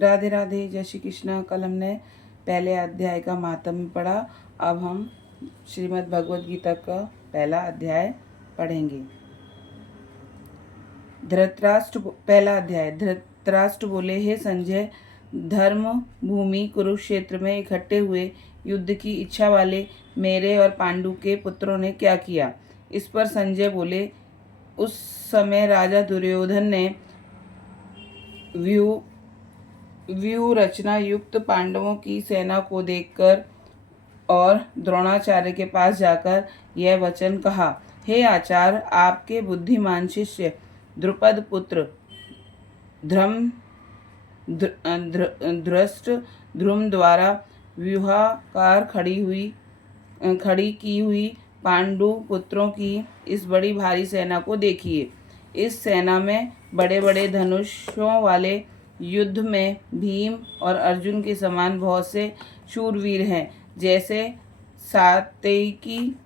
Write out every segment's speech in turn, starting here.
राधे राधे, जय श्री कृष्ण। कल हमने पहले अध्याय का मातम्य पढ़ा। अब हम श्रीमद् भगवद गीता का पहला अध्याय पढ़ेंगे। पहला अध्याय। धृतराष्ट्र बोले, हे संजय, धर्म भूमि कुरुक्षेत्र में इकट्ठे हुए युद्ध की इच्छा वाले मेरे और पांडु के पुत्रों ने क्या किया। इस पर संजय बोले, उस समय राजा दुर्योधन ने व्यूह रचना युक्त पांडवों की सेना को देखकर और द्रोणाचार्य के पास जाकर यह वचन कहा, हे आचार्य, आपके बुद्धिमान शिष्य द्रुपद पुत्र ध्रुम द्वारा व्यूहाकार खड़ी की हुई पांडु पुत्रों की इस बड़ी भारी सेना को देखिए। इस सेना में बड़े बड़े धनुषों वाले युद्ध में भीम और अर्जुन के समान बहुत से शूरवीर हैं, जैसे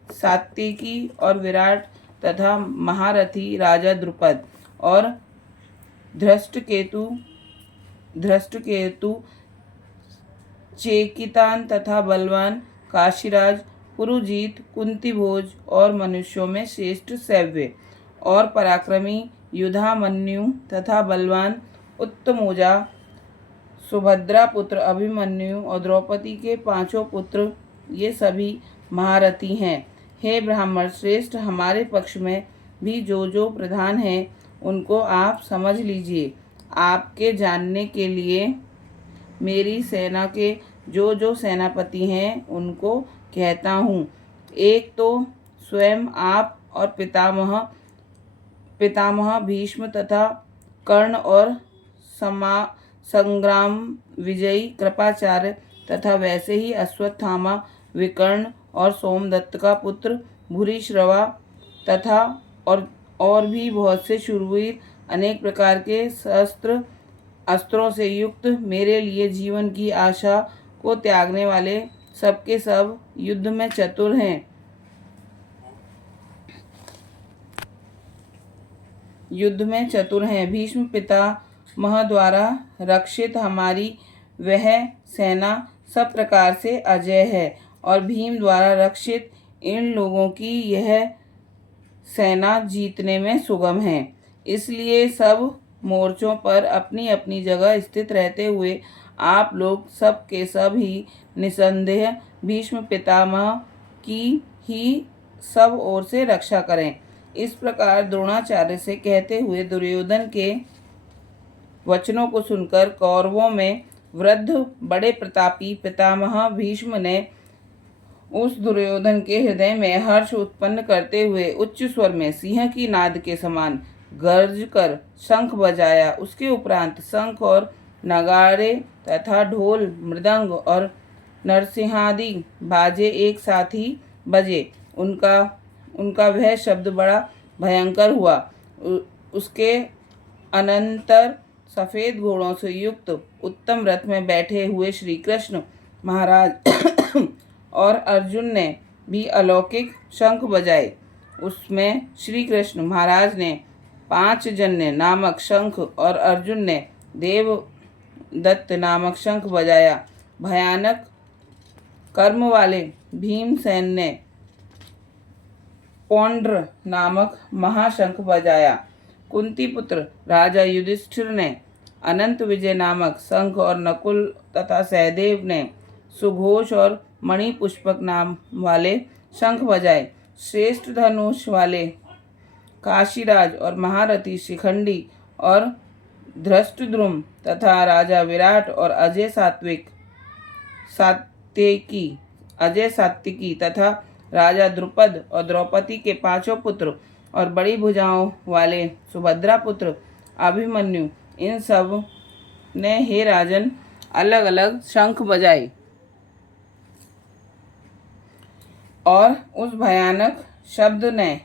सात्यकी और विराट तथा महारथी राजा द्रुपद और धृष्टकेतु, चेकितान तथा बलवान काशीराज, पुरुजीत, कुंतीभोज और मनुष्यों में श्रेष्ठ सैव्य और पराक्रमी युधामन्यु तथा बलवान उत्तमोजा, सुभद्रा पुत्र अभिमन्यु और द्रौपदी के 5 पुत्र, ये सभी महारथी हैं। हे ब्राह्मण श्रेष्ठ, हमारे पक्ष में भी जो प्रधान हैं उनको आप समझ लीजिए। आपके जानने के लिए मेरी सेना के जो सेनापति हैं उनको कहता हूँ। एक तो स्वयं आप और पितामह भीष्म तथा कर्ण और संग्राम विजयी कृपाचार्य तथा वैसे ही अश्वत्थामा, विकर्ण और सोमदत्त का पुत्र भूरिश्रवा तथा और भी बहुत से शूरवीर, अनेक प्रकार के अस्त्रों से युक्त, मेरे लिए जीवन की आशा को त्यागने वाले, सबके सब युद्ध में चतुर हैं। भीष्म पितामह द्वारा रक्षित हमारी वह सेना सब प्रकार से अजय है और भीम द्वारा रक्षित इन लोगों की यह सेना जीतने में सुगम है। इसलिए सब मोर्चों पर अपनी अपनी जगह स्थित रहते हुए आप लोग सब के सब ही निसंदेह भीष्म पितामह की ही सब ओर से रक्षा करें। इस प्रकार द्रोणाचार्य से कहते हुए दुर्योधन के वचनों को सुनकर कौरवों में वृद्ध बड़े प्रतापी पितामह भीष्म ने उस दुर्योधन के हृदय में हर्ष उत्पन्न करते हुए उच्च स्वर में सिंह की नाद के समान गर्ज कर शंख बजाया। उसके उपरांत शंख और नगाड़े तथा ढोल, मृदंग और नरसिंहादि बाजे एक साथ ही बजे। उनका वह शब्द बड़ा भयंकर हुआ। उसके अनंतर सफेद घोड़ों से युक्त उत्तम रथ में बैठे हुए श्री कृष्ण महाराज और अर्जुन ने भी अलौकिक शंख बजाए। उसमें श्री कृष्ण महाराज ने 5 जन्य नामक शंख और अर्जुन ने देवदत्त नामक शंख बजाया। भयानक कर्म वाले भीमसेन ने पौंड्र नामक महाशंख बजाया। कुंती पुत्र राजा युधिष्ठिर ने अनंत विजय नामक शंख और नकुल तथा सहदेव ने सुघोष और मणिपुष्पक नाम वाले शंख बजाए। श्रेष्ठ धनुष वाले काशीराज और महारथी शिखंडी और धृष्टद्युम्न तथा राजा विराट और अजय सात्यकी तथा राजा द्रुपद और द्रौपदी के 5 पुत्र और बड़ी भुजाओं वाले सुभद्रा पुत्र अभिमन्यु, इन सब ने हे राजन अलग अलग शंख बजाए और उस भयानक शब्द ने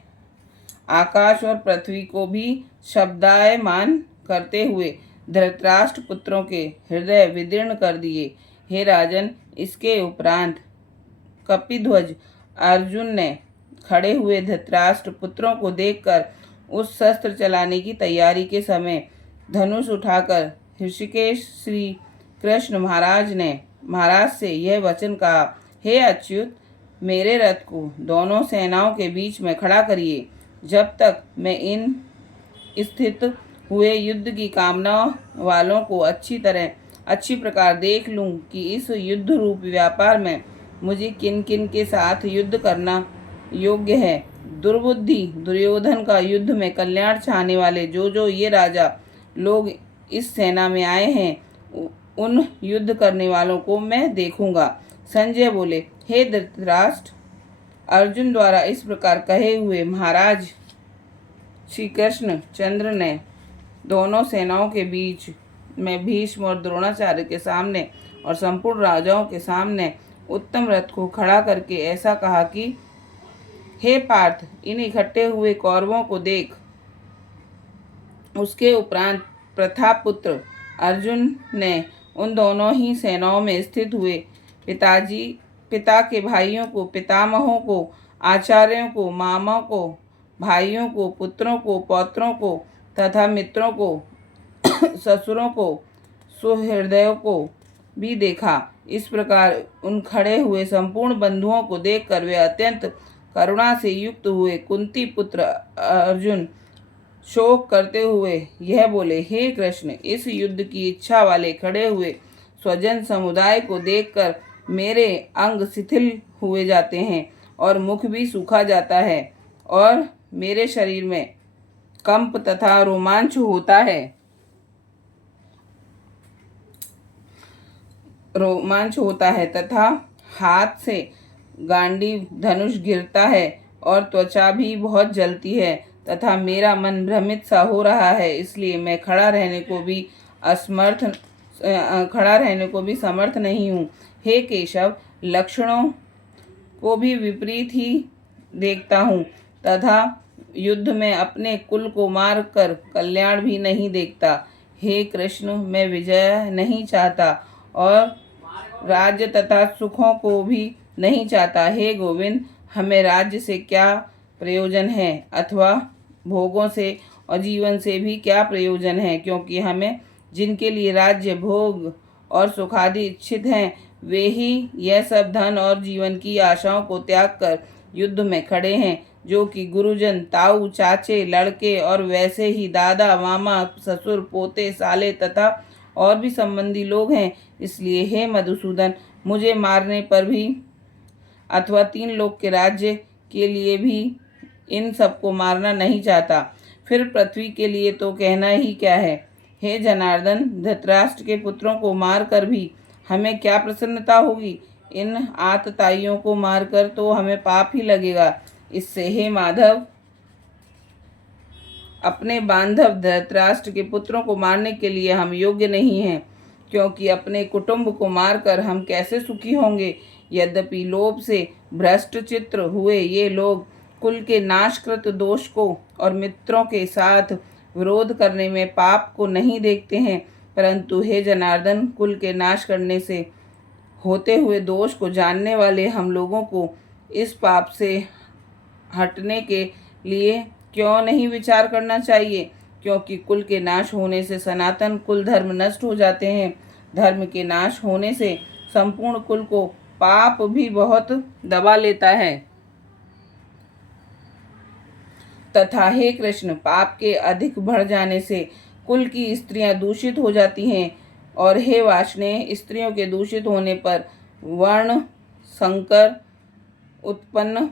आकाश और पृथ्वी को भी शब्दायमान करते हुए धृतराष्ट्र पुत्रों के हृदय विदीर्ण कर दिए। हे राजन, इसके उपरांत कपिध्वज अर्जुन ने खड़े हुए धृतराष्ट्र पुत्रों को देखकर उस शस्त्र चलाने की तैयारी के समय धनुष उठाकर ऋषिकेश श्री कृष्ण महाराज से यह वचन कहा, हे अच्युत, मेरे रथ को दोनों सेनाओं के बीच में खड़ा करिए, जब तक मैं इन स्थित हुए युद्ध की कामना वालों को अच्छी प्रकार देख लूं कि इस युद्ध रूप व्यापार में मुझे किन किन के साथ युद्ध करना योग्य है। दुर्बुद्धि दुर्योधन का युद्ध में कल्याण चाहने वाले जो ये राजा लोग इस सेना में आए हैं, उन युद्ध करने वालों को मैं देखूंगा। संजय बोले, हे धृतराष्ट्र, अर्जुन द्वारा इस प्रकार कहे हुए महाराज श्री कृष्ण चंद्र ने दोनों सेनाओं के बीच में भीष्म और द्रोणाचार्य के सामने और संपूर्ण राजाओं के सामने उत्तम रथ को खड़ा करके ऐसा कहा कि हे पार्थ, इन इकट्ठे हुए कौरवों को देख। उसके उपरांत प्रतापपुत्र अर्जुन ने उन दोनों ही सेनाओं में स्थित हुए पिता के भाइयों को, पितामहों को, आचार्यों को, मामाओं को, भाइयों को, पुत्रों को, पौत्रों को तथा मित्रों को, ससुरों को, सुहृदयों को भी देखा। इस प्रकार उन खड़े हुए संपूर्ण बंधुओं को देखकर वे अत्यंत करुणा से युक्त हुए। कुंती पुत्र अर्जुन शोक करते हुए यह बोले, हे कृष्ण, इस युद्ध की इच्छा वाले खड़े हुए स्वजन समुदाय को देखकर मेरे अंग शिथिल हुए जाते हैं और मुख भी सूखा जाता है और मेरे शरीर में कंप तथा रोमांच होता है तथा हाथ से गांडीव धनुष गिरता है और त्वचा भी बहुत जलती है तथा मेरा मन भ्रमित सा हो रहा है। इसलिए मैं खड़ा रहने को भी समर्थ नहीं हूँ। हे केशव, लक्षणों को भी विपरीत ही देखता हूँ तथा युद्ध में अपने कुल को मार कर कल्याण भी नहीं देखता। हे कृष्ण, मैं विजय नहीं चाहता और राज्य तथा सुखों को भी नहीं चाहता। हे गोविंद, हमें राज्य से क्या प्रयोजन है अथवा भोगों से और जीवन से भी क्या प्रयोजन है, क्योंकि हमें जिनके लिए राज्य, भोग और सुखादि इच्छित हैं, वे ही यह सब धन और जीवन की आशाओं को त्याग कर युद्ध में खड़े हैं, जो कि गुरुजन, ताऊ, चाचे, लड़के और वैसे ही दादा, मामा, ससुर, पोते, साले तथा और भी संबंधी लोग हैं। इसलिए हे मधुसूदन, मुझे मारने पर भी अथवा 3 लोक के राज्य के लिए भी इन सबको मारना नहीं चाहता। फिर पृथ्वी के लिए तो कहना ही क्या है। हे जनार्दन, धृतराष्ट्र के पुत्रों को मारकर भी हमें क्या प्रसन्नता होगी। इन आतताइयों को मारकर तो हमें पाप ही लगेगा। इससे हे माधव, अपने बांधव धृतराष्ट्र के पुत्रों को मारने के लिए हम योग्य नहीं हैं, क्योंकि अपने कुटुंब को मारकर हम कैसे सुखी होंगे। यद्यपि लोभ से भ्रष्ट चित्त हुए ये लोग कुल के नाशकृत दोष को और मित्रों के साथ विरोध करने में पाप को नहीं देखते हैं, परंतु हे जनार्दन, कुल के नाश करने से होते हुए दोष को जानने वाले हम लोगों को इस पाप से हटने के लिए क्यों नहीं विचार करना चाहिए। क्योंकि कुल के नाश होने से सनातन कुल धर्म नष्ट हो जाते हैं। धर्म के नाश होने से संपूर्ण कुल को पाप भी बहुत दबा लेता है। तथा हे कृष्ण, पाप के अधिक बढ़ जाने से कुल की स्त्रियां दूषित हो जाती हैं और हे वाष्णेय, स्त्रियों के दूषित होने पर वर्ण संकर उत्पन्न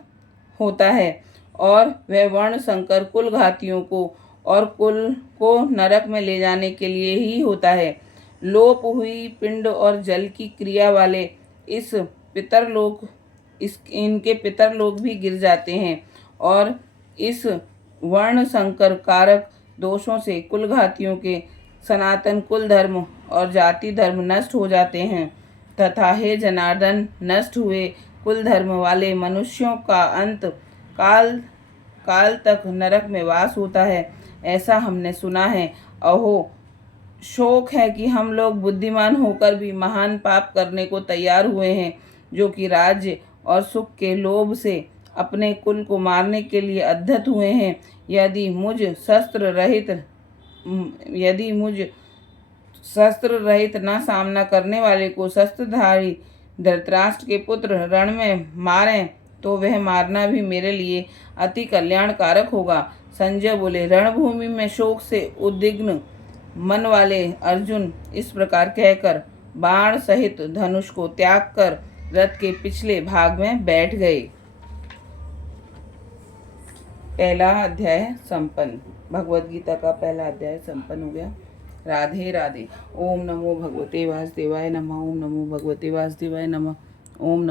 होता है और वह वर्ण संकर कुल घातियों को और कुल को नरक में ले जाने के लिए ही होता है। लोप हुई पिंड और जल की क्रिया वाले इनके पितरलोक भी गिर जाते हैं और इस वर्ण संकर कारक दोषों से कुल घातियों के सनातन कुल धर्म और जाति धर्म नष्ट हो जाते हैं। तथा हे जनार्दन, नष्ट हुए कुल धर्म वाले मनुष्यों का अंत काल तक नरक में वास होता है, ऐसा हमने सुना है। अहो, शोक है कि हम लोग बुद्धिमान होकर भी महान पाप करने को तैयार हुए हैं, जो कि राज्य और सुख के लोभ से अपने कुल को मारने के लिए अद्धत हुए हैं। यदि मुझ शस्त्र रहित न सामना करने वाले को शस्त्रधारी धृतराष्ट्र के पुत्र रण में मारें तो वह मारना भी मेरे लिए अति कल्याणकारक होगा। संजय बोले, रणभूमि में शोक से उद्विग्न मन वाले अर्जुन इस प्रकार कहकर बाण सहित धनुष को त्याग कर रथ के पिछले भाग में बैठ गए। पहला अध्याय संपन्न। भगवद गीता का पहला अध्याय संपन्न हो गया। राधे राधे। ओम नमो भगवते वासुदेवाय नमः। ओम नमो भगवते वासुदेवाय नमः। ओम नमो